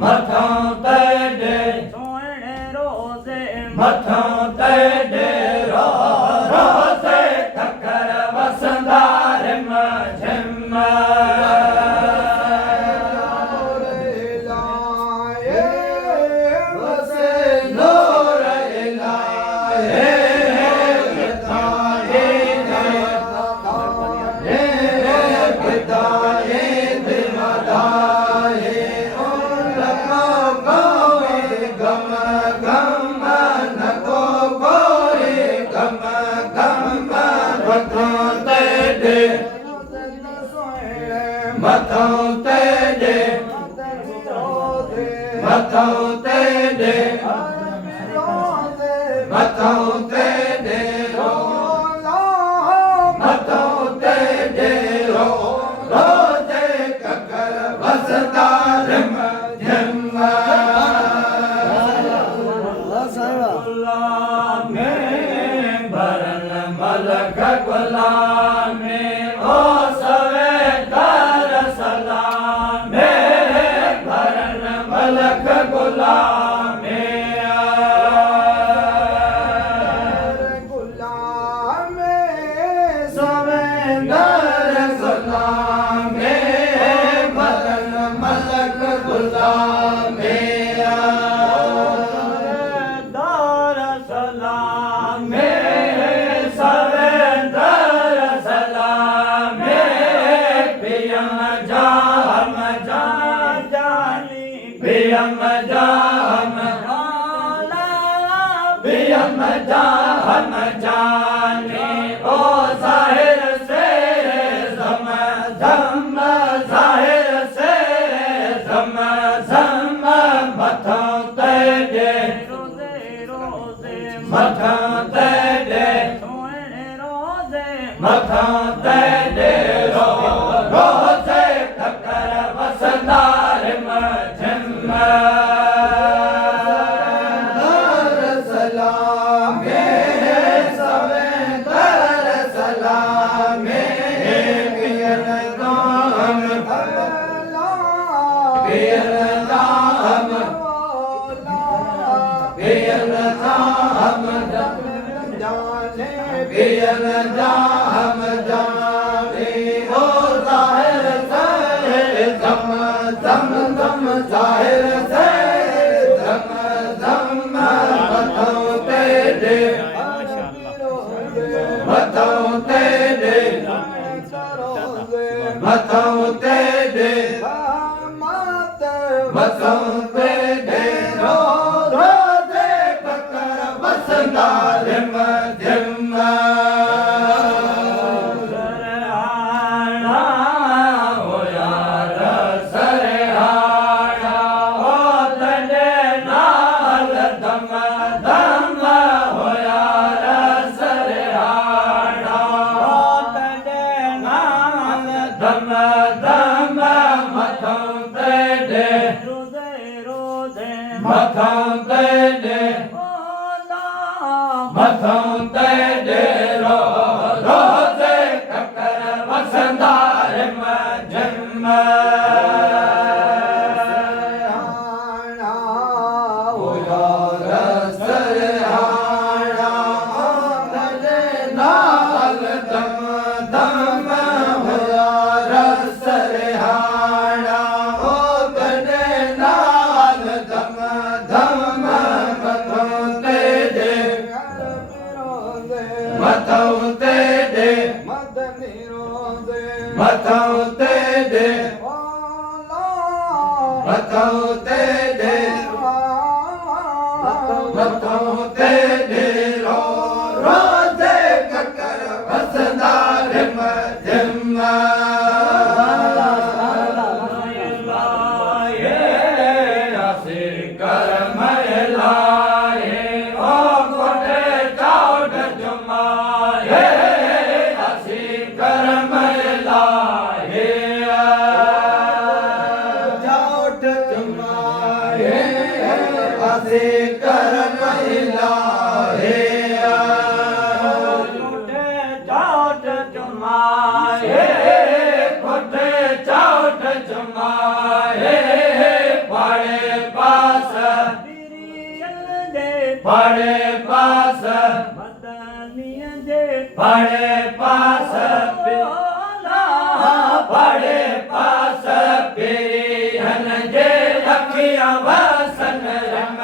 मथों तेरे सोने रोजे मथों तेरे रो रोजे ठक्कर वसंदार मझम मथों तेरे मथों तेरे मथों तेरे रो मथों तेरे रो रोजे ककर वसदार मध्यम गुलामे भरन मलक गुलामे ओ सवे कर सलामे भरन मलक गुलामे सवे कर सलामे भरन मलक गुलामे बियम जाम बियम जाम जाने ओ जाहिर से जम जम जाहिर से जम जम मथों तेरे रोजे रोजे मथों तेरे सोने रोजे मथों तेरे रो रोजे ठक्कर वसदार मझम सलामे सवे कर सलामे पियन दाम पियन दाम पियन दाम पियन दाम जाने ओ जाहिर से जम जम जम जाहिर से जम जम मथों तेरे मथों तेरे मथों तेरे मथों तेरे रो रोजे ककर वसंदार मध्यम धम धम मथों तेरे रोजे रोजे मथों तेरे मथों तेरे रो रोजे ककर वसंदार मझम ओ यार सरहाना आंगन नाल दम दम हो यार सरहाना ओ गने नाल दम दम मथों तेरे मथों तेरे मथों तेरे मथों तेरे मथों तेरे रो रोजे ककर वसदार मध्यम कर महिलाए ओ कोटे चौट जुमाए हसी कर महिलाए चौट जुमाए हसी कर महिलाए कोटे चौट जुमाए कोटे चौट जुमाए पाड़े पास पीरियल जे पाड़े पास मदनीअ जे पाड़े पास भोला पाड़े पास पीरियन जे अखियां वसन रम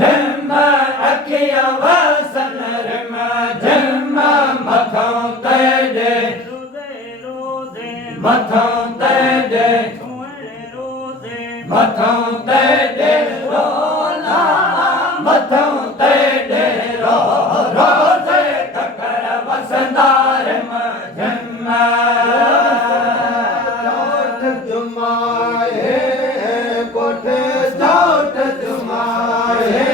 झम अखियां वसन रम झम मथों ते दे रोज़े रोज़े मथों ते दे सोहणे रोज़े मथों ते दे रोला मथों ते दे रो रोज़े ककर वसंदार झम्मा चौथ जुमाए कोठ चौथ जुमाए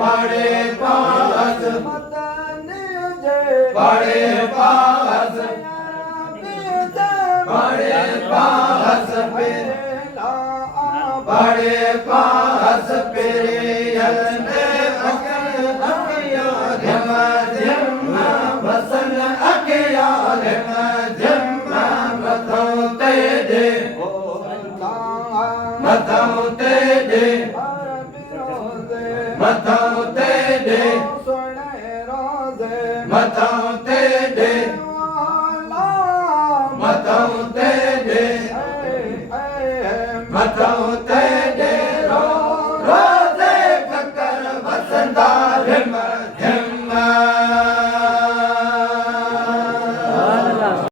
पाड़े पास मदनीअ जे पाड़े पास पाड़े पास पाड़े पास पेरियल ने अखियां झम झम वसन अखियां झम झम मथों ते दे मथों ते दे मथों ते दे मथों ते दे मथों ते दे मथों ते